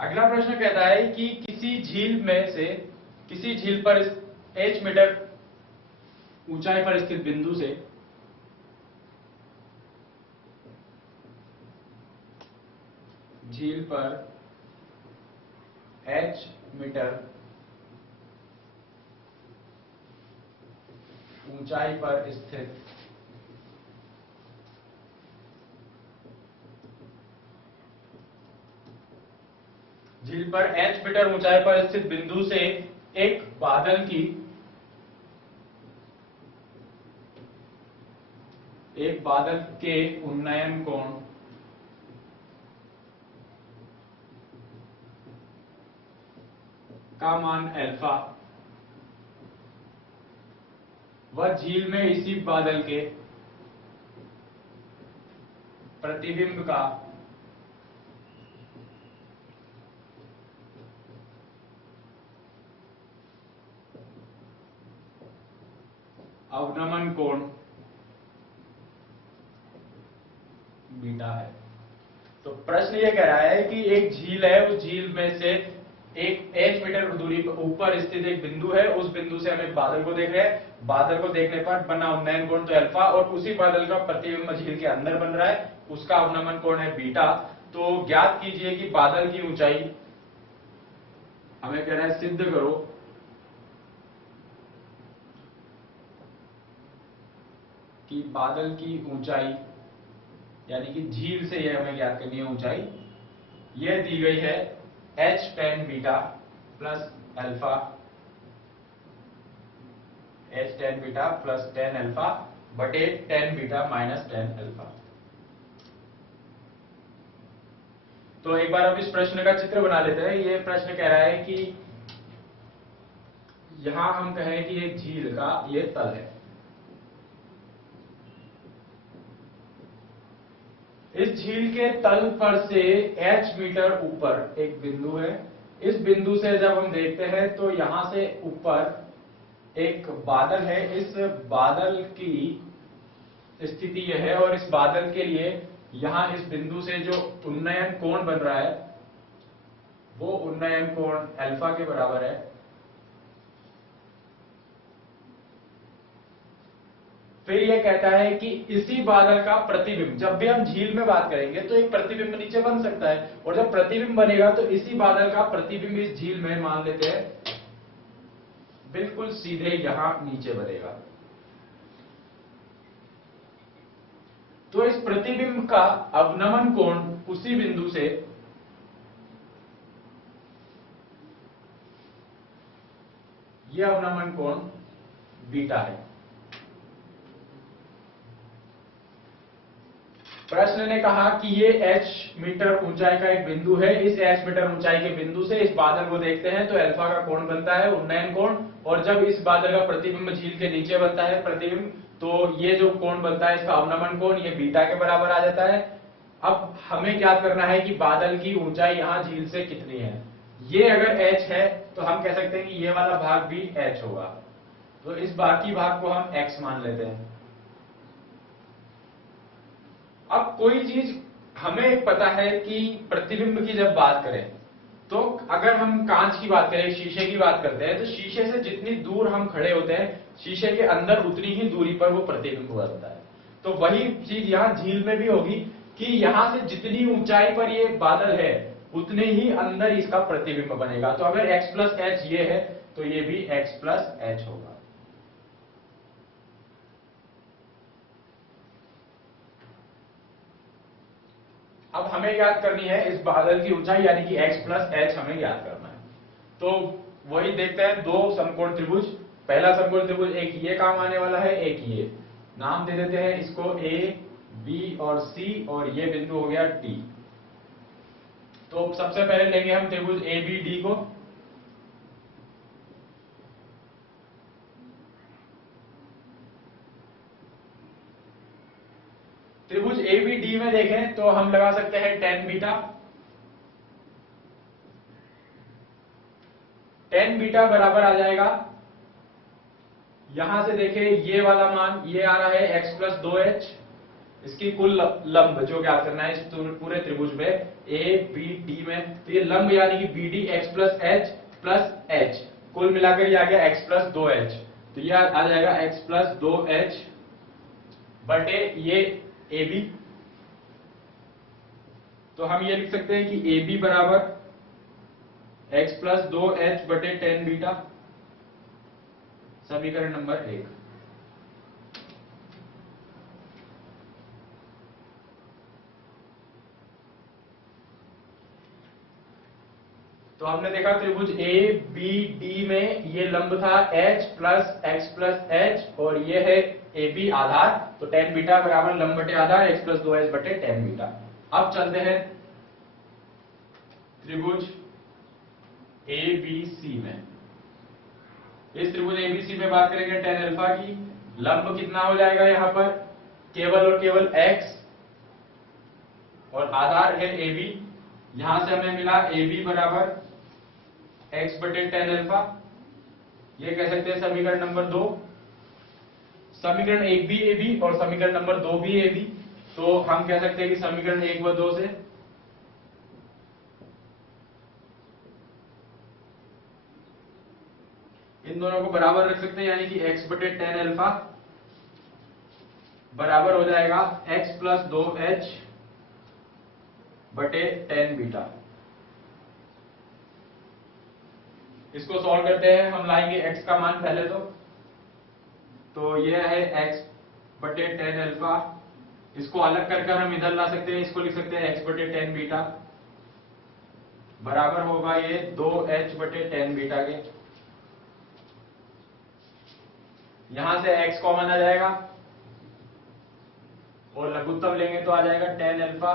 अगला प्रश्न कहता है कि किसी झील पर h मीटर ऊंचाई पर स्थित बिंदु से झील पर h मीटर ऊंचाई पर स्थित झील पर h मीटर ऊंचाई पर स्थित बिंदु से एक बादल के उन्नयन कोण का मान अल्फा व झील में इसी बादल के प्रतिबिंब का अवनमन कोण बीटा है। तो प्रश्न ये कह रहा है कि एक झील है, उस झील में से एक h मीटर दूरी पर ऊपर स्थित एक बिंदु है, उस बिंदु से हम एक बादल को देख रहे हैं। बादल को देखने पर बना उन्नयन कोण तो अल्फा और उसी बादल का प्रतिबिंब झील के अंदर बन रहा है, उसका अवनमन कोण है बीटा। तो ज्ञात कीजिए कि बादल की ऊंचाई, हमें कह रहा है सिद्ध करो कि बादल की ऊंचाई, यानी कि झील से यह हमें ज्ञात करनी है ऊंचाई, यह दी गई है h tan beta plus alpha, h tan beta plus tan alpha बटे tan beta minus tan alpha. तो एक बार अब इस प्रश्न का चित्र बना लेते हैं। ये प्रश्न कह रहा है कि यहां हम कहें कि एक झील का ये तल है, इस झील के तल पर से h मीटर ऊपर एक बिंदु है। इस बिंदु से जब हम देखते हैं तो यहां से ऊपर एक बादल है, इस बादल की स्थिति यह है और इस बादल के लिए यहां इस बिंदु से जो उन्नयन कोण बन रहा है वो उन्नयन कोण अल्फा के बराबर है। फिर यह कहता है कि इसी बादल का प्रतिबिंब, जब भी हम झील में बात करेंगे तो एक प्रतिबिंब नीचे बन सकता है, और जब प्रतिबिंब बनेगा तो इसी बादल का प्रतिबिंब इस झील में मान लेते हैं बिल्कुल सीधे यहां नीचे बनेगा। तो इस प्रतिबिंब का अवनमन कोण उसी बिंदु से यह अवनमन कोण बीटा है। प्रश्न ने कहा कि ये h मीटर ऊंचाई का एक बिंदु है, इस h मीटर ऊंचाई के बिंदु से इस बादल को देखते हैं तो अल्फा का कोण बनता है उन्नयन कोण, और जब इस बादल का प्रतिबिंब झील के नीचे बनता है प्रतिबिंब, तो ये जो कोण बनता है इसका अवनमन कोण ये बीटा के बराबर आ जाता है। अब हमें ज्ञात करना है कि बादल की ऊंचाई यहां झील से कितनी है। ये अगर h है तो हम कह सकते हैं कि ये वाला भाग भी h होगा, तो इस बाकी भाग को हम x मान लेते हैं। अब कोई चीज हमें पता है कि प्रतिबिंब की जब बात करें तो अगर हम कांच की बात करें, शीशे की बात करते हैं, तो शीशे से जितनी दूर हम खड़े होते हैं शीशे के अंदर उतनी ही दूरी पर वो प्रतिबिंब बनता है। तो वही चीज यहाँ झील में भी होगी कि यहां से जितनी ऊंचाई पर ये बादल है उतने ही अंदर इसका प्रतिबिंब बनेगा। तो अगर x प्लस एच ये है तो ये भी x प्लस एच होगा। अब हमें याद करनी है इस बादल की ऊंचाई, यानी कि x प्लस एच हमें याद करना है। तो वही देखते हैं, दो समकोण त्रिभुज, पहला समकोण त्रिभुज एक ये काम आने वाला है, एक ये, नाम दे देते हैं इसको a b और c, और ये बिंदु हो गया d। तो सबसे पहले लेंगे हम त्रिभुज a b d को। त्रिभुज ABD में देखें तो हम लगा सकते हैं tan बीटा। tan बीटा बराबर आ जाएगा, यहां से देखें ये वाला मान ये आ रहा है x प्लस 2h, इसकी कुल लंब जो ज्ञात करना है इस पूरे त्रिभुज में ए बी डी में, तो ये लंब यानी कि b d x plus h, कुल मिलाकर ये आ गया एक्स प्लस 2h, तो ये आ जाएगा एक्स प्लस 2h बटे ये ए बी। तो हम ये लिख सकते हैं कि ए बी बराबर एक्स प्लस 2h बटे टेन बीटा, समीकरण नंबर 1। तो हमने देखा त्रिभुज ए बी डी में ये लंब था h plus x plus H और ये है ए बी आधार, तो टेन बीटा बराबर लंब बटे आधार एक्स प्लस 2h बटे टेन बीटा। अब चलते हैं त्रिभुज ए बी सी में। इस त्रिभुज ए बी सी में बात करेंगे टेन अल्फा की, लंब कितना हो जाएगा यहाँ पर केवल और केवल x और आधार है ए बी। यहां से हमें मिला ए बी बराबर x बटे टेन अल्फा, ये कह सकते हैं समीकरण नंबर 2। समीकरण 1 भी ए बी और समीकरण नंबर 2 भी ए बी, तो हम कह सकते हैं कि समीकरण 1 व 2 से इन दोनों को बराबर रख सकते हैं, यानी कि x बटे टेन अल्फा बराबर हो जाएगा x प्लस 2h बटे टेन बीटा। इसको सॉल्व करते हैं, हम लाएंगे x का मान पहले तो यह है x बटे टेन अल्फा, इसको अलग कर हम इधर ला सकते हैं, इसको लिख सकते हैं x बटे टेन बीटा बराबर होगा ये 2h बटे टेन बीटा के। यहां से x कॉमन आ जाएगा और लघुत्तम लेंगे तो आ जाएगा टेन अल्फा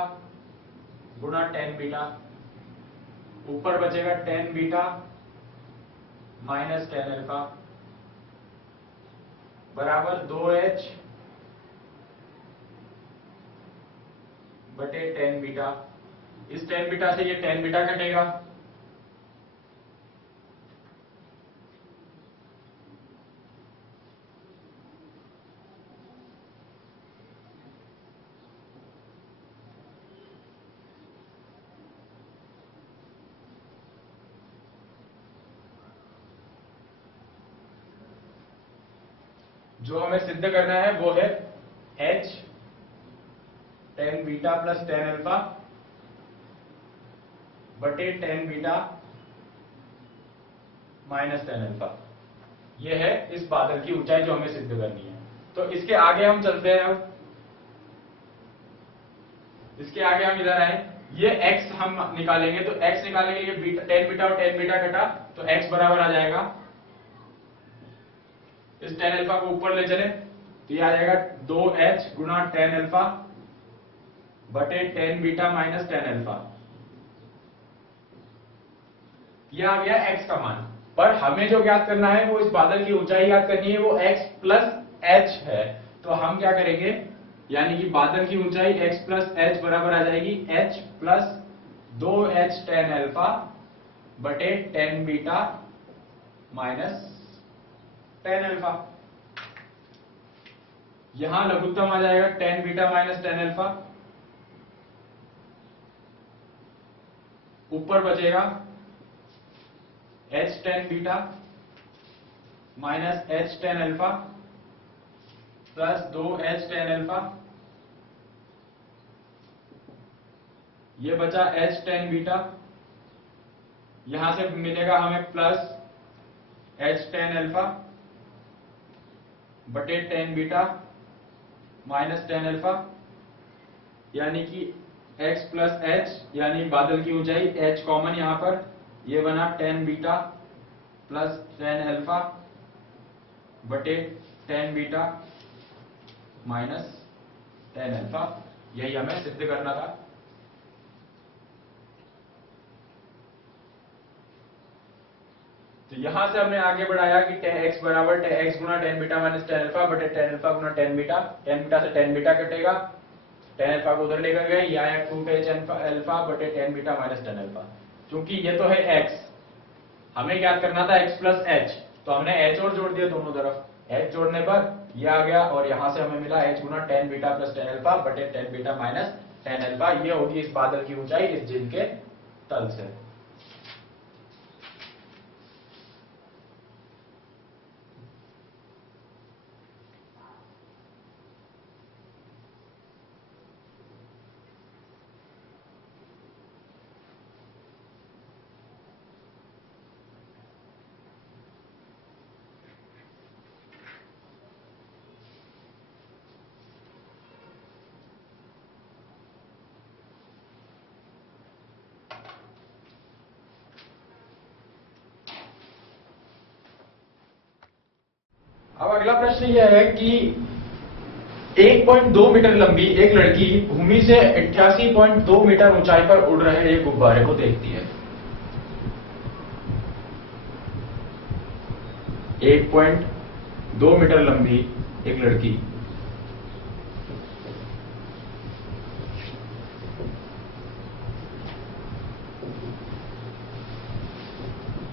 गुणा टेन बीटा, ऊपर बचेगा ten beta minus ten alpha बराबर 2h बटे टेन बीटा। इस टेन बीटा से ये टेन बीटा कटेगा, जो हमें सिद्ध करना है वो है h ten beta plus ten alpha बटे ten beta minus ten alpha. ये है इस बादल की ऊंचाई जो हमें सिद्ध करनी है। तो इसके आगे हम चलते हैं, अब इसके आगे हम इधर आए, ये x हम निकालेंगे, तो x निकालेंगे, ये बीटा टेन बीटा और टेन बीटा कटा तो x बराबर आ जाएगा, इस टेन अल्फा को ऊपर ले चले तो ये आ जाएगा 2h गुणा टेन अल्फा बटे ten beta minus ten alpha. यह आ गया x का मान, पर हमें जो ज्ञात करना है वो इस बादल की ऊंचाई ज्ञात करनी है, वो x प्लस h है। तो हम क्या करेंगे, यानी कि बादल की ऊंचाई x प्लस h बराबर आ जाएगी h plus 2h ten alpha बटे ten beta minus ten alpha. यहां लघुत्तम आ जाएगा ten beta minus ten alpha, ऊपर बचेगा h ten beta minus h ten alpha plus 2h ten alpha, ये बचा h टेन बीटा, यहां से मिलेगा हमें प्लस h टेन अल्फा बटे ten beta minus ten alpha, यानी कि x प्लस h, यानी बादल की ऊंचाई h कॉमन यहां पर, ये बना ten beta plus ten alpha बटे ten beta minus ten alpha. यही हमें सिद्ध करना था। तो यहां से हमने आगे बढ़ाया कि x बराबर x गुना ten beta minus ten alpha बटे टेन अल्फा गुना टेन बीटा से टेन बीटा कटेगा, टेन अल्फा को उधर लेकर गए, यह आया 2h अल्फा बटे ten beta minus ten alpha. क्योंकि ये तो है x, हमें ज्ञात करना था x प्लस h, तो हमने h और जोड़ दिया दोनों तरफ, h जोड़ने पर ये आ गया, और यहां से हमें मिला h गुना tan beta plus tan alpha बटे tan beta minus tan alpha. ये होगी इस बादल की ऊंचाई इस झील के तल से। अब अगला प्रश्न यह है कि 1.2 मीटर लंबी एक लड़की भूमि से 88.2 मीटर ऊंचाई पर उड़ रहे एक गुब्बारे को देखती है। 1.2 मीटर लंबी एक लड़की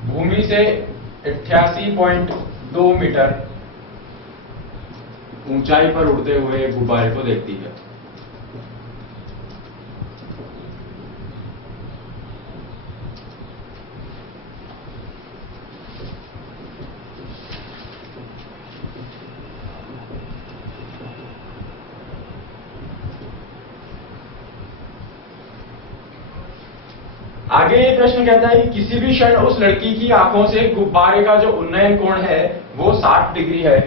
भूमि से 88.2 मीटर ऊंचाई पर उड़ते हुए एक गुब्बारे को देखती है। आगे ये प्रश्न कहता है कि किसी भी क्षण उस लड़की की आंखों से गुब्बारे का जो उन्नयन कोण है वो 60 डिग्री है।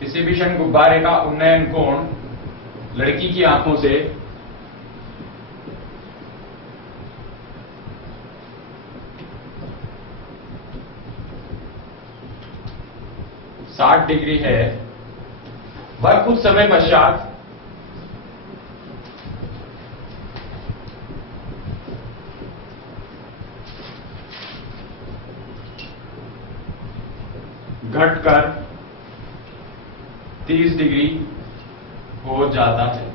किसी भी क्षण गुब्बारे का उन्नयन कोण लड़की की आंखों से 60 डिग्री है। वह कुछ समय पश्चात घटकर 30 डिग्री हो जाता है।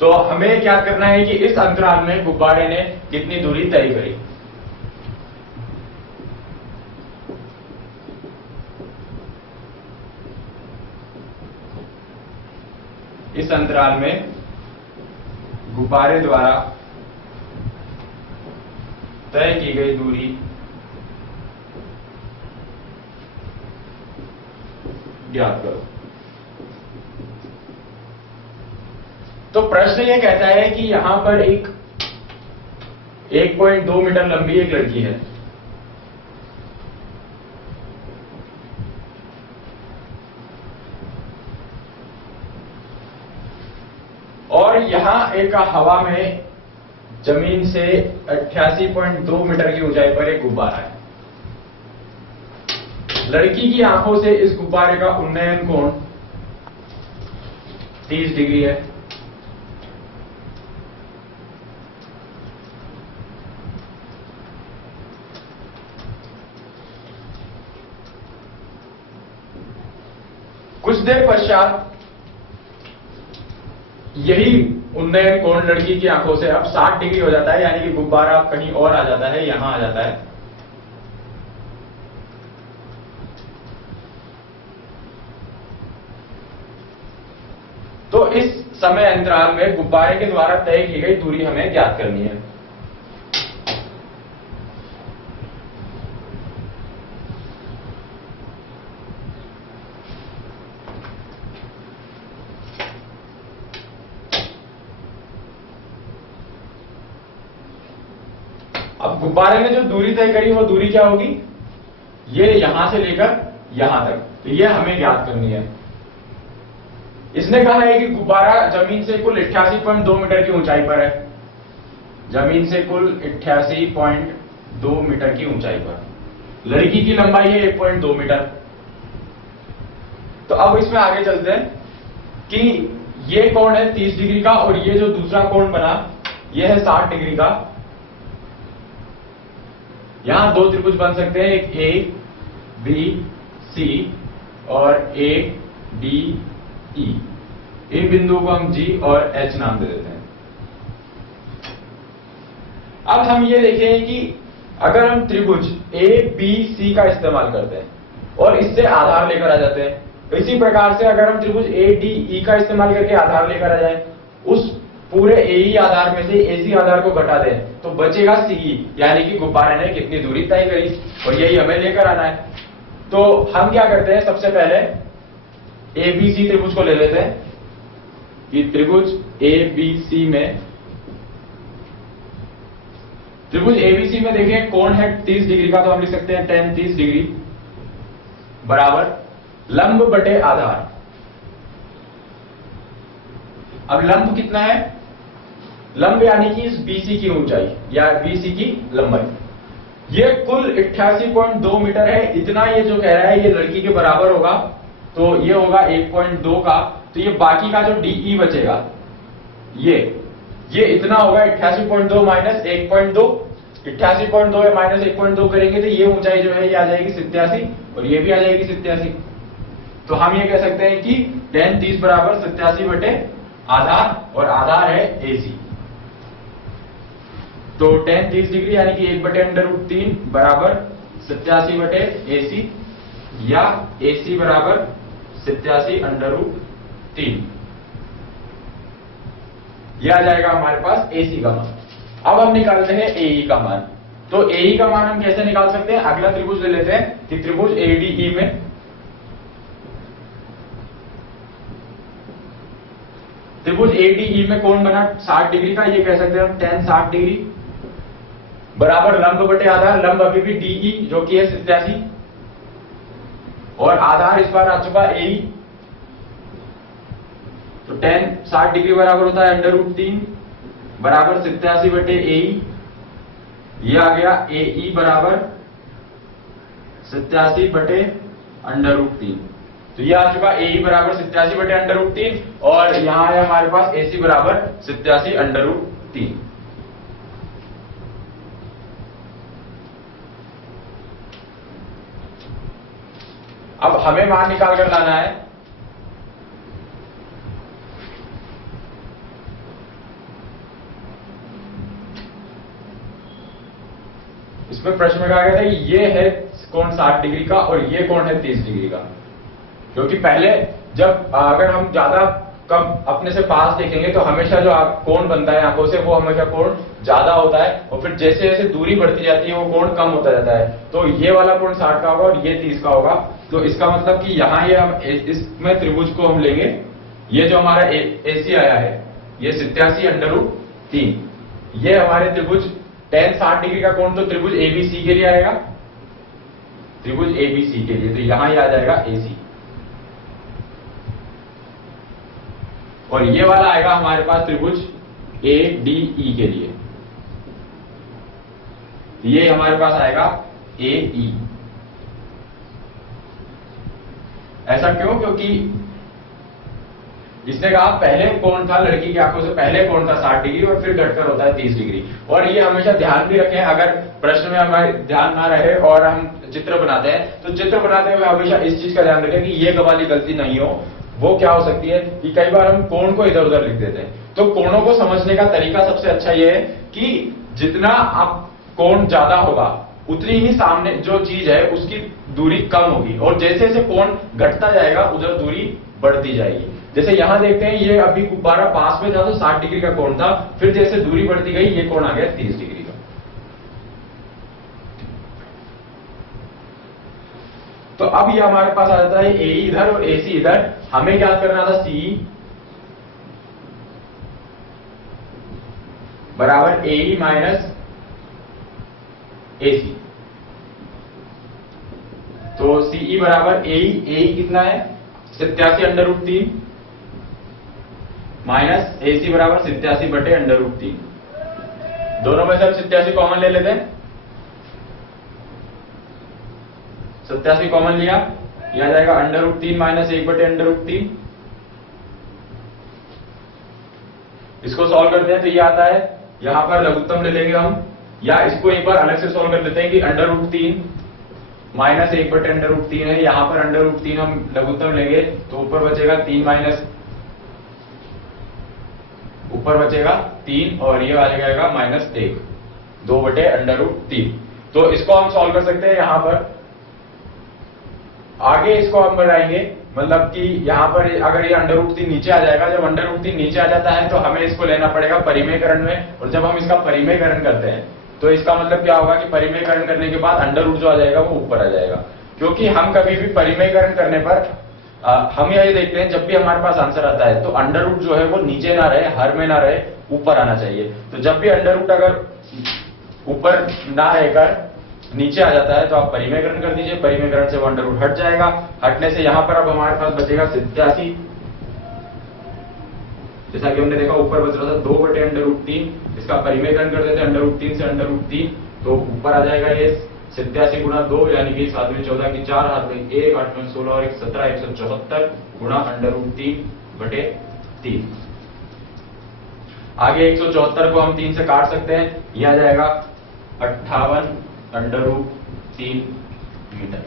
तो हमें क्या करना है कि इस अंतराल में गुब्बारे ने कितनी दूरी तय करी। इस अंतराल में गुब्बारे द्वारा तय की गई दूरी ज्ञात करो। तो प्रश्न ये कहता है कि यहां पर एक 1.2 मीटर लंबी एक लड़की है। और यहां एक हवा में जमीन से 88.2 मीटर की ऊंचाई पर एक गुब्बारा है। लड़की की आंखों से इस गुब्बारे का उन्नयन कोण 30 डिग्री है। कुछ देर पश्चात यही उन्नयन कोण लड़की की आंखों से अब 60 डिग्री हो जाता है, यानी कि गुब्बारा कहीं और आ जाता है, यहां आ जाता है। तो इस समय अंतराल में गुब्बारे के द्वारा तय की गई दूरी हमें ज्ञात करनी है। अब गुब्बारे ने जो दूरी तय करी वो दूरी क्या होगी, ये यहां से लेकर यहां तक, तो ये हमें ज्ञात करनी है। इसने कहा है कि गुब्बारा जमीन से कुल 88.2 मीटर की ऊंचाई पर है। जमीन से कुल 88.2 मीटर की ऊंचाई पर, लड़की की लंबाई है 1.2 मीटर। तो अब इसमें आगे चलते हैं कि ये कोण है 30 डिग्री का और ये जो दूसरा कोण बना ये है 60 डिग्री का। यहां दो त्रिभुज बन सकते हैं, एक ए बी सी और ए डी ई। इन बिंदुओं को हम जी और एच नाम दे देते हैं। अब हम ये देखें कि अगर हम त्रिभुज ए बी सी का इस्तेमाल करते हैं और इससे आधार लेकर आ जाते हैं, तो इसी प्रकार से अगर हम त्रिभुज ए डी ई का इस्तेमाल करके आधार लेकर आ जाए, उस पूरे ए आधार में से एसी आधार को घटा दें तो बचेगा सीई, यानी कि गुब्बारे ने कितनी दूरी तय करी, और यही हमें लेकर आना है। तो हम क्या करते हैं, सबसे पहले ए बी सी त्रिभुज को ले लेते हैं कि त्रिभुज ए बी सी में, त्रिभुज एबीसी में देखें कोण है 30 डिग्री का, तो हम लिख सकते हैं tan 30 डिग्री बराबर लंब बटे आधार। अब लंब कितना है, लंब यानी कि इस बीसी की ऊंचाई या बीसी की लंबाई, ये कुल 88.2 मीटर है। इतना ये जो कह रहा है ये लड़की के बराबर होगा, तो ये होगा 1.2 का, तो ये बाकी का जो डीई बचेगा ये इतना होगा 88.2 माइनस 1.2। 88.2 है माइनस 1.2 करेंगे तो ये ऊंचाई जो है ये आ जाएगी 87 और ये भी आ जाएगी 87। तो हम ये कह सकते हैं कि tan 30 बराबर 87 बटे आधार, और आधार है AC। तो tan 30 डिग्री यानी कि 1 बटे √3 बराबर 87 बटे AC, या AC बराबर 87 √3। यह आ जाएगा हमारे पास AC का मान। अब हम निकालते हैं AE का मान। तो AE का मान हम कैसे निकाल सकते हैं, अगला त्रिभुज ले लेते हैं कि त्रिभुज ADE में त्रिभुज ADE में कोण बना 60 डिग्री का, ये कह सकते हैं हम tan 60 डिग्री बराबर लंब बटे आधार, लंब अभी भी DE जो कि है 87, और आधार इस बार आ चुका AE, तो tan 60 डिग्री बराबर होता है √3 बराबर 87 बटे AE। ये आ गया AE बराबर 87 बटे √3। तो ये आ चुका AE बराबर 87 बटे √3, और यहां है हमारे पास AC बराबर 87 √3। अब हमें मान निकाल कर लाना है इसमें प्रश्न में कहा गया था कि ये है कोण 60 डिग्री का और ये कोण है 30 डिग्री का, क्योंकि पहले जब अगर हम ज्यादा कम अपने से पास देखेंगे तो हमेशा जो कोण बनता है आंखों से वो हमेशा कोण ज्यादा होता है, और फिर जैसे जैसे दूरी बढ़ती जाती है वो कोण कम होता जाता है। तो ये वाला कोण 60 का होगा और ये 30 का होगा। तो इसका मतलब कि यहाँ ये हम इसमें त्रिभुज को हम लेंगे, ये जो हमारा AC आया है ये 87 √3, ये हमारे त्रिभुज tan 60 डिग्री का कोण तो त्रिभुज ABC के लिए आएगा, त्रिभुज ABC के लिए, तो यहां ही आ जाएगा AC, और ये वाला आएगा हमारे पास त्रिभुज ADE के लिए, ये हमारे पास आएगा AE। ऐसा क्यों, क्योंकि इसने कहा पहले कोण था लड़की की आंखों से पहले कोण था 60 डिग्री और फिर घटकर होता है 30 डिग्री। और ये हमेशा ध्यान भी रखें, अगर प्रश्न में हमारे ध्यान ना रहे और हम चित्र बनाते हैं तो चित्र बनाते हुए हमेशा इस चीज का ध्यान रखें कि ये वाली गलती नहीं हो। वो क्या हो सकती है कि कई बार हम कोण को इधर उधर लिख देते हैं। तो कोणों को समझने का तरीका सबसे अच्छा ये है कि जितना आप कोण ज्यादा होगा उतनी ही सामने जो चीज है उसकी दूरी कम होगी, और जैसे जैसे कोण घटता जाएगा उधर दूरी बढ़ती जाएगी। जैसे यहां देखते हैं ये अभी गुब्बारा पास में था तो 60 डिग्री का कोण था, फिर जैसे दूरी बढ़ती गई ये कोण आ गया 30 डिग्री का। तो अब ये हमारे पास आ जाता है AE इधर और AC इधर। हमें क्या करना था, CE बराबर AE माइनस AC। तो CE बराबर AE कितना है 87 √3 माइनस AC बराबर 87 बटे √3। दोनों में से अब 87 कॉमन ले लेते हैं, 87 कॉमन लिया, यह आ जाएगा √3 माइनस 1 बटे √3। इसको सॉल्व करते हैं तो ये आता है, यहां पर लघुत्तम ले लेंगे हम या इसको एक बार अलग से सॉल्व कर लेते हैं कि √3 माइनस 1/√3 है, यहां पर √3 हम लघुत्तम लेंगे तो ऊपर बचेगा 3 और ये आ जाएगा -1, 2/√3। तो इसको हम सॉल्व कर सकते हैं। यहां पर आगे इसको हम बढ़ाएंगे, मतलब कि यहां पर अगर ये √3 नीचे आ जाएगा, जब √3 नीचे आ जाता है तो हमें इसको लेना पड़ेगा परिमेयकरण में, और जब हम इसका परिमेयकरण करते हैं तो इसका मतलब क्या होगा कि परिमेयकरण करने के बाद √ जो आ जाएगा वो ऊपर आ जाएगा। क्योंकि हम कभी भी परिमेयकरण करने पर हम ये देखते हैं, जब भी हमारे पास आंसर आता है तो √ जो है वो नीचे ना रहे, हर में ना रहे, ऊपर आना चाहिए। तो जब भी √ अगर ऊपर ना रहकर नीचे आ जाता है तो आप परिमेयकरण कर दीजिए, परिमेयकरण से वो √ हट जाएगा। हटने से यहां पर अब हमारे पास बचेगा 87, जैसा कि हमने देखा ऊपर बच रहा था 2/√3, इसका परिमेयकरण कर देते हैं √3 से √3 तो ऊपर आ जाएगा ये 87 गुणा 2 यानी कि 7 में 14 की 4, 8 में 1, 8 में 16 और 1 17, 174 गुणा √3/3। आगे 174 को हम 3 से काट सकते हैं, यह आ जाएगा 58√3 मीटर।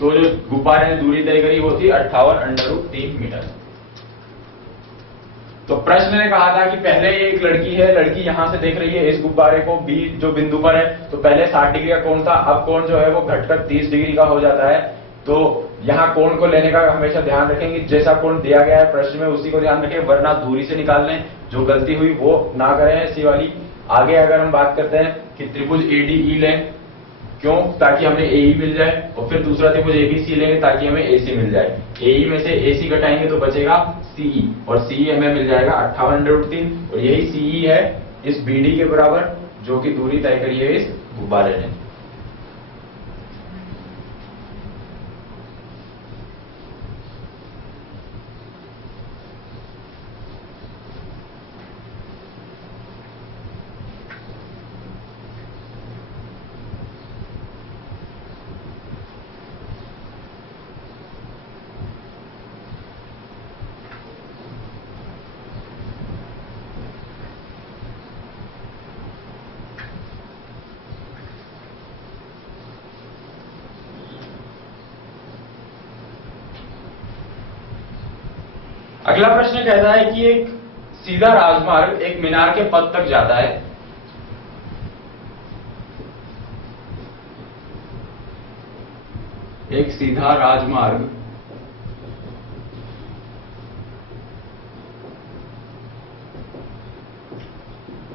तो जो गुब्बारे ने दूरी तय करी वो थी 58√3 मीटर। तो प्रश्न ने कहा था कि पहले एक लड़की है, लड़की यहां से देख रही है इस गुब्बारे को बी जो बिंदु पर है, तो पहले 60 डिग्री का कोण था, अब कोण जो है वो घटकर 30 डिग्री का हो जाता है। तो यहाँ कोण को लेने का हमेशा ध्यान रखेंगे, जैसा कोण दिया गया है प्रश्न में उसी को ध्यान रखें, वरना दूरी से निकाल लें, जो गलती हुई वो ना करें ऐसी वाली। आगे अगर हम बात करते हैं कि त्रिभुज ADE लें, क्यों? ताकि हमें AE मिल जाए, और फिर दूसरा त्रिभुज ABC लेंगे ताकि हमें AC मिल जाए। AE में से AC घटाएंगे तो बचेगा CE, और CE हमें मिल जाएगा 58√3, और यही CE है इस BD के बराबर, जो कि दूरी तय करी है इस गुब्बारे ने। अगला प्रश्न कहता है कि एक सीधा राजमार्ग एक मीनार के पद तक जाता है। एक सीधा राजमार्ग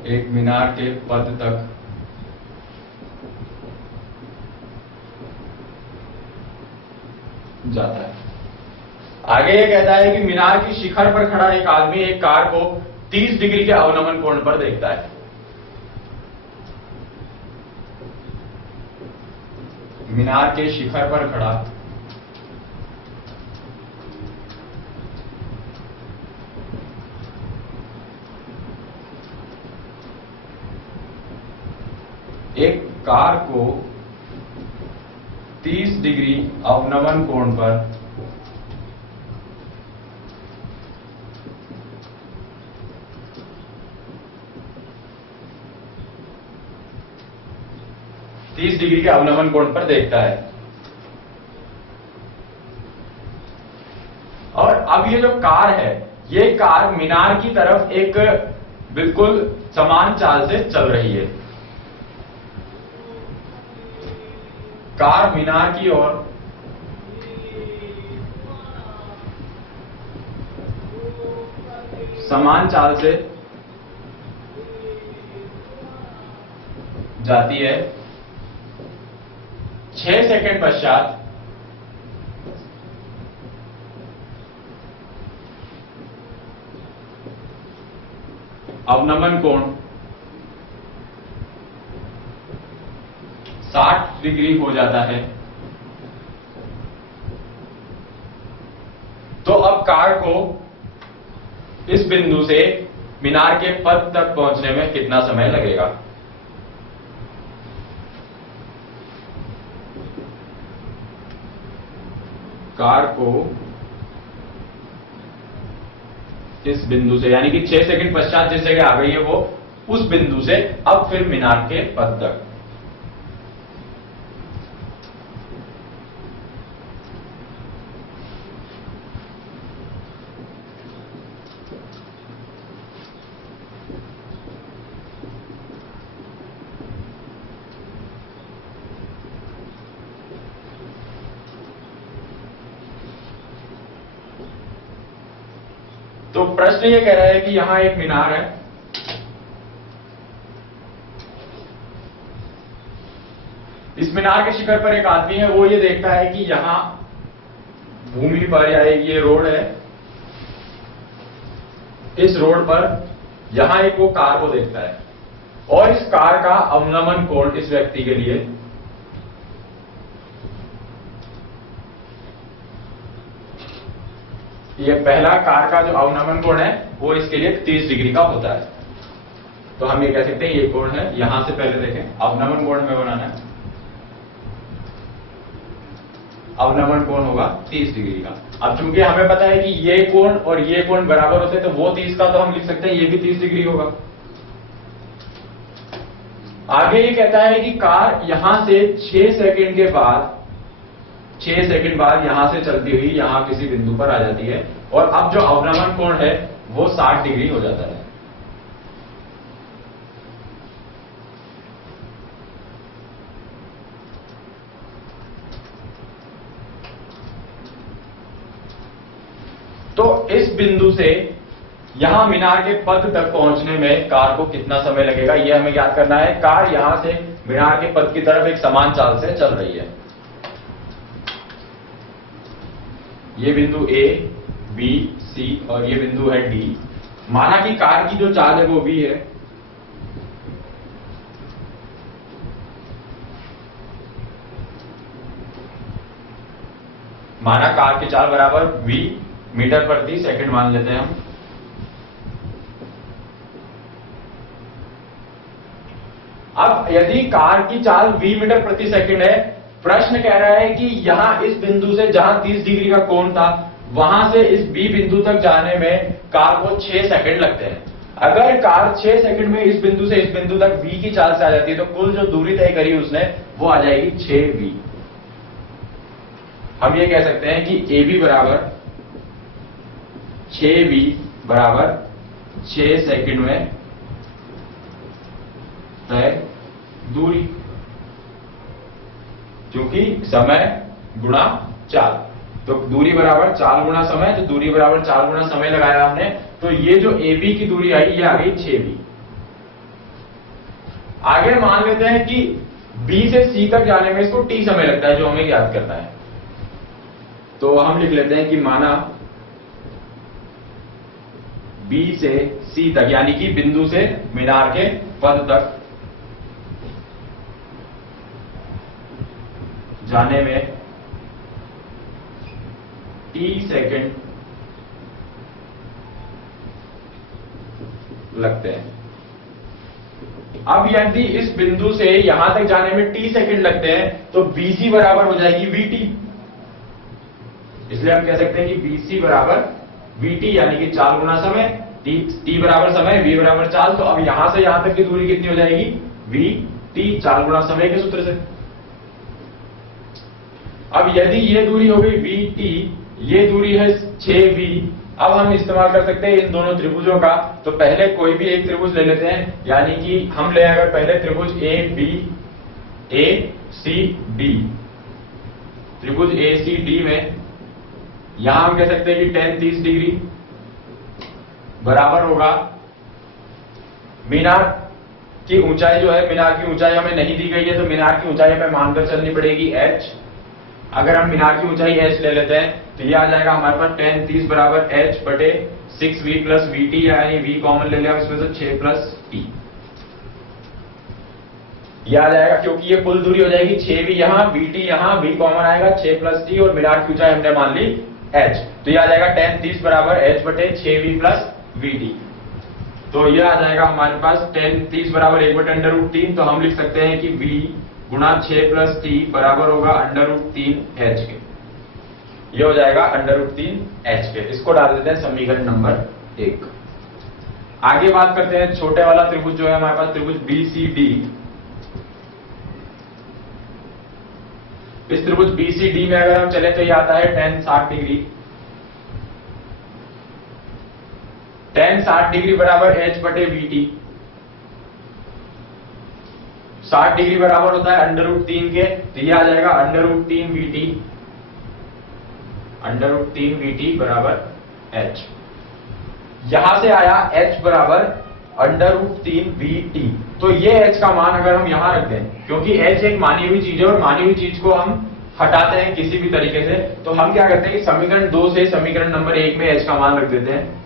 एक मीनार के पद तक जाता है। आगे ये कहता है कि मीनार की शिखर पर खड़ा एक आदमी एक कार को 30 डिग्री के अवनमन कोण पर देखता है। मीनार के शिखर पर खड़ा एक कार को 30 डिग्री अवनमन कोण पर डिग्री के अवनमन कोण पर देखता है। और अब ये जो कार है, ये कार मीनार की तरफ एक बिल्कुल समान चाल से चल रही है। कार मीनार की ओर समान चाल से जाती है। 6 सेकंड पश्चात अवनमन कोण 60 डिग्री हो जाता है। तो अब कार को इस बिंदु से मीनार के पद तक पहुंचने में कितना समय लगेगा? कार को इस बिंदु से, यानी कि 6 सेकंड पश्चात जिस जगह आ गई है वो उस बिंदु से अब फिर मीनार के पद तक। तो प्रश्न ये कह रहा है कि यहां एक मीनार है, इस मीनार के शिखर पर एक आदमी है, वो ये देखता है कि यहां भूमि पर या एक ये रोड है, इस रोड पर यहां एक वो कार को देखता है और इस कार का अवनमन कोण इस व्यक्ति के लिए ये पहला कार का जो अवनमन कोण है वो इसके लिए 30 डिग्री का होता है। तो हम ये कह सकते हैं ये कोण है, यहां से पहले देखें अवनमन कोण में बनाना है, अवनमन कोण होगा 30 डिग्री का। अब चूंकि हमें पता है कि ये कोण और ये कोण बराबर होते हैं तो वो 30 का तो हम लिख सकते हैं ये भी 30 डिग्री होगा। आगे ये कहता है कि कार यहां से 6 सेकंड के बाद 6 सेकंड बाद यहां से चलती हुई यहां किसी बिंदु पर आ जाती है और अब जो अवनमन कोण है वो 60 डिग्री हो जाता है। तो इस बिंदु से यहां मीनार के पद तक पहुंचने में कार को कितना समय लगेगा यह हमें याद करना है। कार यहां से मीनार के पद की तरफ एक समान चाल से चल रही है। ये बिंदु A, B, C और ये बिंदु है D। माना कि कार की जो चाल है वो V है, माना कार की चाल बराबर V मीटर प्रति सेकंड मान लेते हैं हम। अब यदि कार की चाल V मीटर प्रति सेकंड है, प्रश्न कह रहा है कि यहां इस बिंदु से जहां 30 डिग्री का कोण था वहां से इस B बिंदु तक जाने में कार को 6 सेकंड लगते हैं। अगर कार 6 सेकंड में इस बिंदु से इस बिंदु तक V की चाल से आ जाती है तो कुल जो दूरी तय करी उसने वो आ जाएगी 6V। हम ये कह सकते हैं कि AB बराबर 6V बराबर 6 सेकंड में तय दूरी, क्योंकि समय गुणा चाल, तो दूरी बराबर चाल गुणा समय, तो दूरी बराबर चाल गुणा समय लगाया हमने, तो ये जो AB की दूरी आई ये आ गई 6V। आगे मान लेते हैं कि B से C तक जाने में इसको T समय लगता है जो हमें याद करना है। तो हम लिख लेते हैं कि माना B से C तक यानी कि बिंदु से मीनार के पद तक जाने में T सेकंड लगते हैं। अब यदि इस बिंदु से यहां तक जाने में T सेकंड लगते हैं तो BC बराबर हो जाएगी VT। इसलिए हम कह सकते हैं कि BC बराबर VT यानी कि चाल गुना समय, T बराबर समय, V बराबर चाल। तो अब यहां से यहां तक की दूरी कितनी हो जाएगी VT चाल गुना समय के सूत्र से। अब यदि ये दूरी हो गई VT, ये दूरी है 6V। अब हम इस्तेमाल कर सकते हैं इन दोनों त्रिभुजों का। तो पहले कोई भी एक त्रिभुज ले लेते हैं, यानी कि हम ले अगर पहले त्रिभुज ACD, त्रिभुज ACD में यहां हम कह सकते हैं कि tan 30 डिग्री बराबर होगा मीनार की ऊंचाई जो है, मीनार की ऊंचाई हमें नहीं दी गई है तो मीनार की ऊंचाई हमें मानकर चलनी पड़ेगी h। अगर हम मीनार की ऊंचाई h ले लेते हैं तो ये आ जाएगा हमारे पास tan 30 बराबर h बटे 6V प्लस VT, यानी V कॉमन ले लिया इसमें से 6 प्लस T। ये आ जाएगा क्योंकि ये कुल दूरी हो जाएगी 6V यहां, VT यहां, V कॉमन आएगा 6 प्लस T और मीनार की ऊंचाई हमने मान ली h। तो ये आ जाएगा tan 30 बराबर h बटे 6V प्लस VT। तो ये आ जाएगा हमारे पास tan 30 बराबर 1 बटे √3। तो हम लिख सकते हैं कि V गुणा 6 प्लस T बराबर होगा √3h के। ये हो जाएगा √3h के। इसको डाल देते हैं समीकरण नंबर 1। आगे बात करते हैं छोटे वाला त्रिभुज जो है हमारे पास त्रिभुज BCD। इस त्रिभुज BCD में अगर हम चले तो ये आता है tan 60 डिग्री। tan 60 डिग्री बराबर h बटे VT। 60 डिग्री बराबर होता है √3 के, तो ये आ जाएगा √3 VT बराबर h। यहां से आया h बराबर √3 VT। तो ये h का मान अगर हम यहां रख दें, क्योंकि h एक मानी हुई चीज है और मानी हुई चीज को हम हटाते हैं किसी भी तरीके से, तो हम क्या करते हैं कि समीकरण 2 से समीकरण नंबर 1 में h का मान रख देते हैं।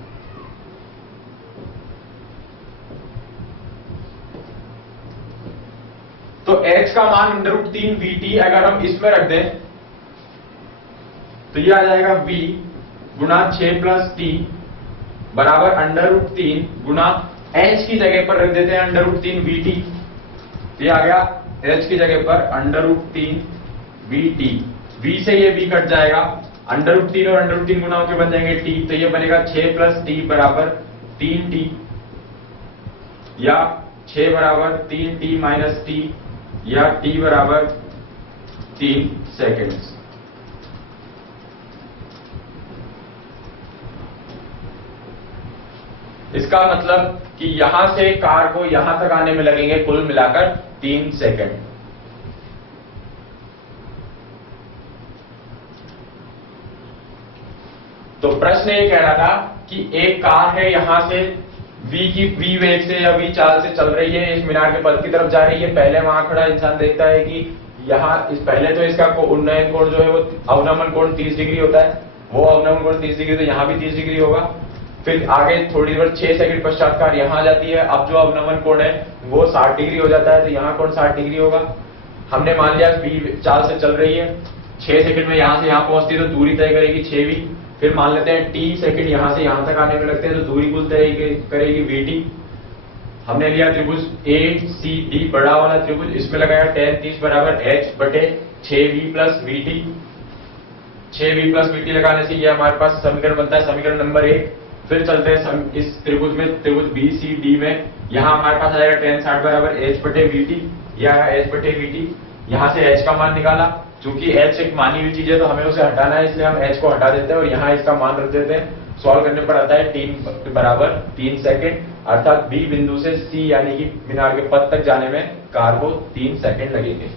तो h का मान √3 VT अगर हम इसमें रख दें तो ये आ जाएगा v गुणा 6 प्लस t बराबर √3 गुणा h की जगह पर रख देते हैं √3 VT। ये आ गया h की जगह पर √3 VT। v से ये v कट जाएगा, √3 और √3 गुणा होकर बन जाएंगे t, तो ये बनेगा 6 प्लस t बराबर 3t, या 6 बराबर 3t माइनस t, या t बराबर 3 सेकेंड्स। इसका मतलब कि यहां से कार को यहां तक आने में लगेंगे कुल मिलाकर 3 सेकंड। तो प्रश्न ये कह रहा था कि एक कार है यहां से v वेग से या v चाल से चल रही है, इस मीनार के पद की तरफ जा रही है। पहले वहां खड़ा इंसान देखता है कि यहाँ पहले तो इसका उन्नयन कोण जो है वो अवनमन कोण 30 डिग्री होता है, वो अवनमन कोण 30 डिग्री, तो यहाँ भी 30 डिग्री होगा। फिर आगे थोड़ी देर 6 सेकंड पश्चात कार यहां आ जाती है, अब जो अवनमन कोण है वो 60 डिग्री हो जाता है, तो यहाँ कोण 60 डिग्री होगा। हमने मान लिया v चाल से चल रही है, 6 सेकंड में यहां से यहां पहुंचती है तो दूरी तय करेगी 6v। फिर मान लेते हैं t सेकंड यहां से यहां तक आने में लगते हैं, तो दूरी कुल तय करेगी vt। हमने लिया त्रिभुज ACD बड़ा वाला त्रिभुज, इसमें लगाया tan 30 बराबर h बटे 6v plus VT। 6v plus VT लगाने से ये हमारे पास समीकरण बनता है समीकरण नंबर 1। फिर चलते हैं इस त्रिभुज में, त्रिभुज BCD में। यहां हमारे पास आएगा tan 60 बराबर h बटे VT, यह है h बटे VT। यहां से h का मान निकाला, चूंकि h एक मानी हुई चीज है तो हमें उसे हटाना है, इसलिए हम h को हटा देते हैं और यहाँ इसका मान रख देते हैं। सॉल्व करने पर आता है 3 बराबर 3 सेकंड, अर्थात B बिंदु से C यानी कि मीनार के पद तक जाने में कार को 3 सेकंड लगेंगे।